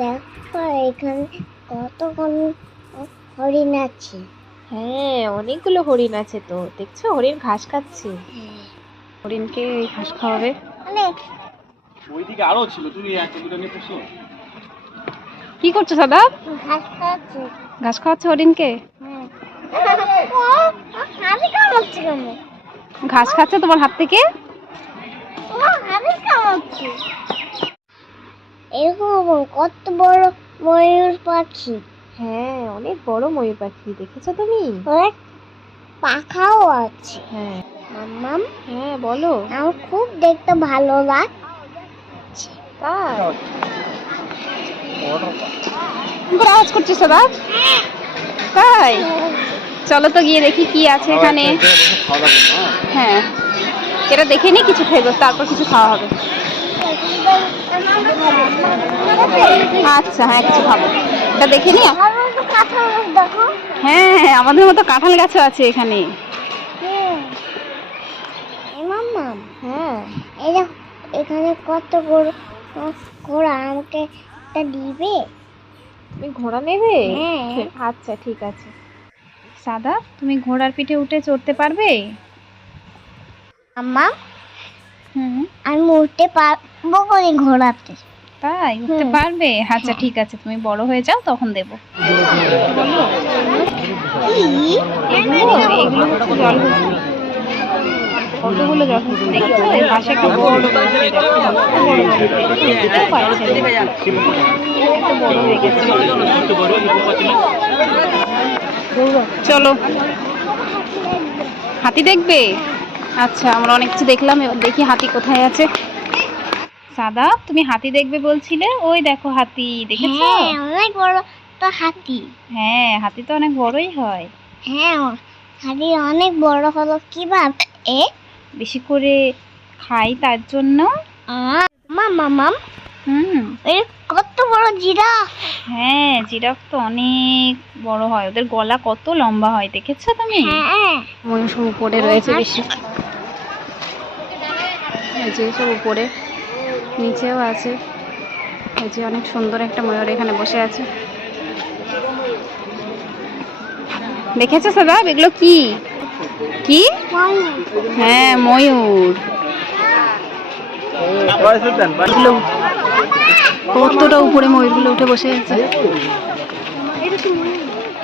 দেখো এখানে কতগুলো হরিণ আছে। হ্যাঁ, অনেকগুলো হরিণ আছে তো। দেখছো হরিণ ঘাস খাচ্ছে। হরিণকে ঘাস খাওয়াবে। ওইদিকে আরো ছিল, তুমি একটা দুটো নিয়ে পড়ছো। কি করছো দাদা? ঘাস খাচ্ছে। ঘাস খাওয়াচ্ছে হরিণকে? হাতে কামড়ছে কেন? ঘাস খাচ্ছে তোমার হাত থেকে? হাতে কামড়ছে। এরকম কত বড় ময়ূর পাখি। হ্যাঁ, অনেক বড় ময়ূর পাখি। দেখেছো তুমি? অনেক পাখাও আছে। হ্যাঁ। মাম্মাম, হ্যাঁ বলো। আমার খুব দেখতে ভালো লাগছে। তাই? কি করে আওয়াজ করছিস দাদা? তাই? চলো তো গিয়ে দেখি কি আছে এখানে। হ্যাঁ, এটা দেখে নি কিছু খাইবো, তারপর কিছু খাওয়া হবে। আচ্ছা, হ্যাঁ কিছু খাবো। এটা দেখে নি। দেখো। হ্যাঁ, আমাদের মতো কাঁঠাল গাছও আছে এখানে। মাম্মাম, হ্যাঁ। এই দেখো এখানে কত বড় ঘোড়া, আমাকে একটা দিবে? তুমি ঘোড়া নেবে? হ্যাঁ। আচ্ছা ঠিক আছে। সাদা, তুমি ঘোড়ার পিঠে উঠে চড়তে পারবে? আম্মা, হুম। আমি উঠতে পারবো কোন ঘোড়াতে? তাই উঠতে পারবে? আচ্ছা ঠিক আছে, তুমি বড় হয়ে যাও তখন দেবো। এগুলো হচ্ছে জলহস্তি। কতগুলো জলহস্তি দেখছো? এর পাশে একটা বড় জলহস্তি দেখো। কত বড় জলহস্তি, দিতেও পারছে না। এত বড় হয়ে গেছে। চলো, হাতি দেখবে? আচ্ছা, আমরা অনেক কিছু দেখলাম, এবার দেখি হাতি কোথায় আছে। সাদা, তুমি হাতি দেখবে বলছিলে, ওই দেখো হাতি, দেখেছো? হ্যাঁ, অনেক বড় তো হাতি। হ্যাঁ, হাতি তো অনেক বড়ই হয়। হ্যাঁ, হাতি অনেক বড় হলো কিভাবে? বেশি করে খাই তার জন্য। মামাম, হুম। এই কত বড় জিরাফ। হ্যাঁ, জিরাফ তো অনেক বড় হয়, ওদের গলা কত লম্বা হয়, দেখেছো তুমি? হ্যাঁ, ময়ূর সব উপরে রয়েছে বেশি। এই যে সব উপরে, নিচেও আছে। এই যে অনেক সুন্দর একটা ময়ূর এখানে বসে আছে। দেখেছো সাদা? এগুলো কি কি? হ্যাঁ, ময়ূর। এগুলো কতটা উপরে ময়ূরগুলো উঠে বসে আছে।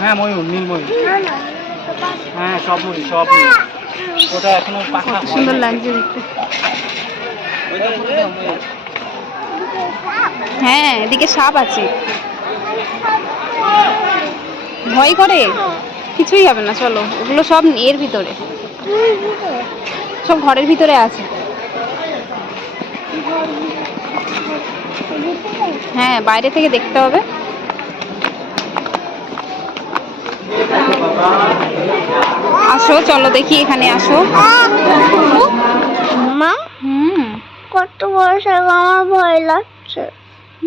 হ্যাঁ ময়ূর, নীল ময়ূর। হ্যাঁ সব ময়ূর, সব ময়ূর। ওটা এখনো পাখা কত সুন্দর লাগছে দেখতে। হ্যাঁ, এদিকে সাপ আছে। ভয় করে? কিছুই হবে না, চলো। ওগুলো সব এর ভিতরে, সব ঘরের ভিতরে আছে। হ্যাঁ, বাইরে থেকে দেখতে হবে। আসো, চলো দেখি, এখানে আসো। মা, হুম। কত বড় সাপ, আমার ভয় লাগছে।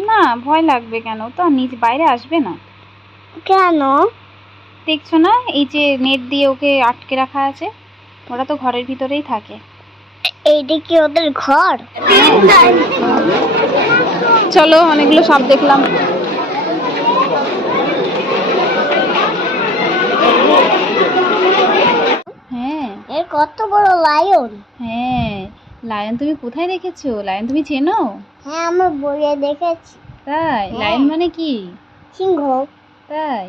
না, ভয় লাগবে কেন? তো নিজ বাইরে আসবে না। কেন? দেখছো না, এই যে নেট দিয়ে ওকে আটকে রাখা আছে, ওরা তো ঘরের ভিতরেই থাকে। এইটা কি ওদের ঘর? চলো, অনেকগুলো সাপ দেখলাম। হ্যাঁ। এর কত বড় লায়ন। হ্যাঁ, লায়ন তুমি কোথায় দেখেছো? লায়ন তুমি চেনো? হ্যাঁ, আমার বইয়ে দেখেছি। তাই? লায়ন মানে কি? সিংহ। তাই?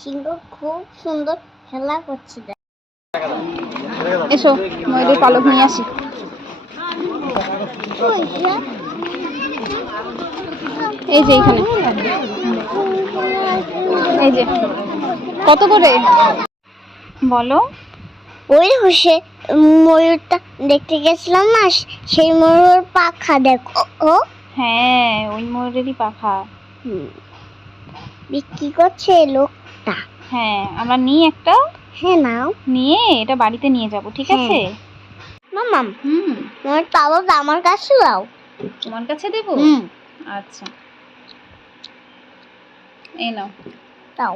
সিংহ খুব সুন্দর খেলা করছে। এসো, ময়ূরের পালক নিয়ে আসি। এই যে এখানে, এই যে। কত করে বলো? ওই হোসে ময়ূরটা দেখতে গেছিলাম না, সেই ময়ূর পাখা দেখো। ও হ্যাঁ, ওই ময়ূরেরই পাখা। বিক্রি করছে লোকটা। হ্যাঁ, আমরা নিই একটা। হ্যাঁ, নাও। নিয়ে এটা বাড়িতে নিয়ে যাব, ঠিক আছে? মামাম, হুম। তোমার পালক আমার কাছে দাও। তোমার কাছে দেব? আচ্ছা, এই নাও। দাও।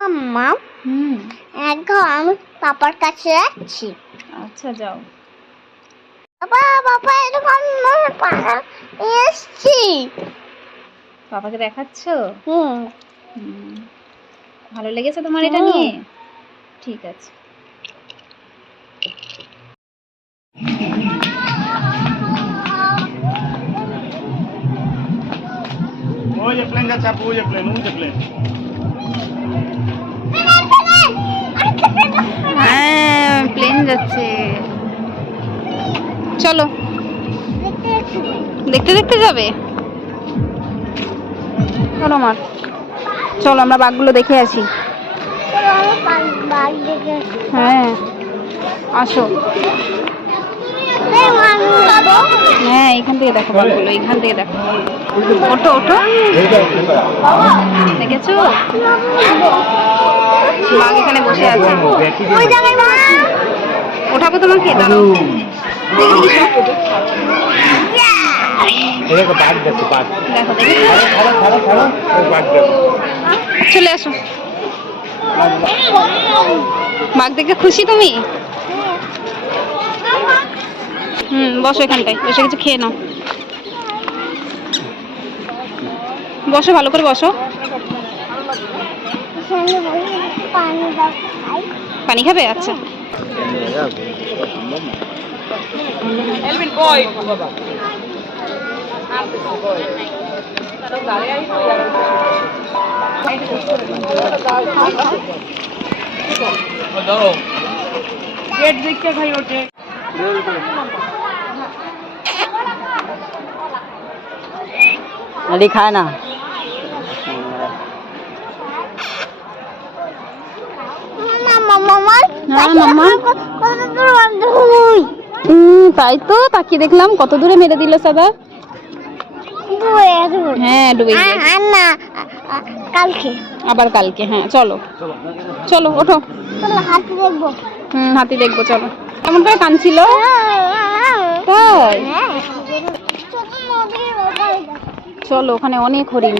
মাম্মা, এখন আমি পাপার কাছে যাচ্ছি। আচ্ছা, যাও। বাবা। এসছি। বাবাকে দেখাচ্ছ? হুম। ভালো লেগেছে তোমার এটা নিয়ে? ঠিক আছে। ওই যে প্লেন যাচ্ছে আপু, ওই যে প্লেন, ওই যে প্লেন। হ্যাঁ, প্লেন যাচ্ছে। চলো, দেখতে দেখতে যাবে? চলো আমার, চলো আমরা বাঘগুলো দেখে আসি। হ্যাঁ, আসো। হ্যাঁ, এখান থেকে দেখো বাঘগুলো, এখান থেকে দেখো। ওঠো ওঠো, দেখেছো? বাঘ এখানে বসে আছে। ওঠাবো তোমাকে, দাঁড়াও। দেখো বাঘ দেখো, বাঘ দেখো, দেখেছো? বাঘ দেখো। চলে আসো। বাঘ দেখে খুশি তুমি? বসো এখানটায়, বসে কিছু খেয়ে নাও। বসো, ভালো করে বসো। পানি খাবে? আচ্ছা। गेट देख के खाई उठे। अरे खाए ना। তাই তো, তাকিয়ে দেখলাম কত দূরে মেরে দিল সাদা। হ্যাঁ, ডুবে গেছে। না, কালকে। আবার কালকে, হ্যাঁ। চলো চলো, ওঠো। হাতি দেখবো। হাতি দেখবো, চলো। কেমন করে কাঁদছিল? তাই? চলো, ওখানে অনেক হরিণ।